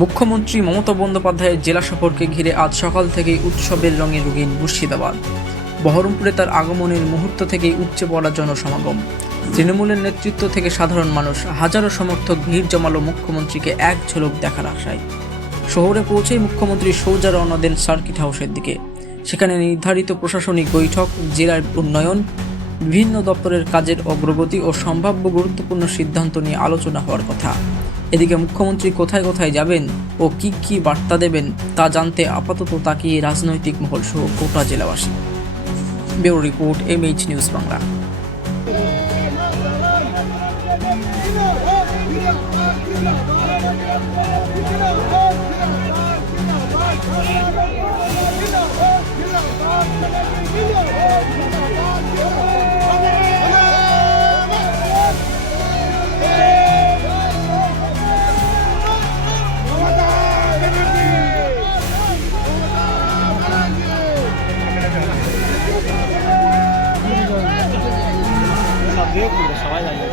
মুখ্যমন্ত্রী মমতা বন্দ্যোপাধ্যায়ের জেলা সফরকে ঘিরে আজ সকাল থেকেই উৎসবের রঙে রঙিন মুর্শিদাবাদ। বহরমপুরে তার আগমনের মুহূর্ত থেকেই উপচে পড়া জনসমাগম। তৃণমূলের নেতৃত্ব থেকে সাধারণ মানুষ, হাজারো সমর্থক ভিড় জমালো মুখ্যমন্ত্রীকে এক ঝলক দেখার আশায়। শহরে পৌঁছেই মুখ্যমন্ত্রী সোজা রওনা দেন সার্কিট হাউসের দিকে। সেখানে নির্ধারিত প্রশাসনিক বৈঠক, জেলার উন্নয়ন, বিভিন্ন দপ্তরের কাজের অগ্রগতি ও সম্ভাব্য গুরুত্বপূর্ণ সিদ্ধান্ত নিয়ে আলোচনা হওয়ার কথা। এদিকে মুখ্যমন্ত্রী কোথায় কোথায় যাবেন ও কি বার্তা দেবেন তা জানতে আপাতত তাকিয়ে রাজনৈতিক মহল সহ গোটা জেলাবাসী। Bureau report, MH news Bangla. সবাই জানে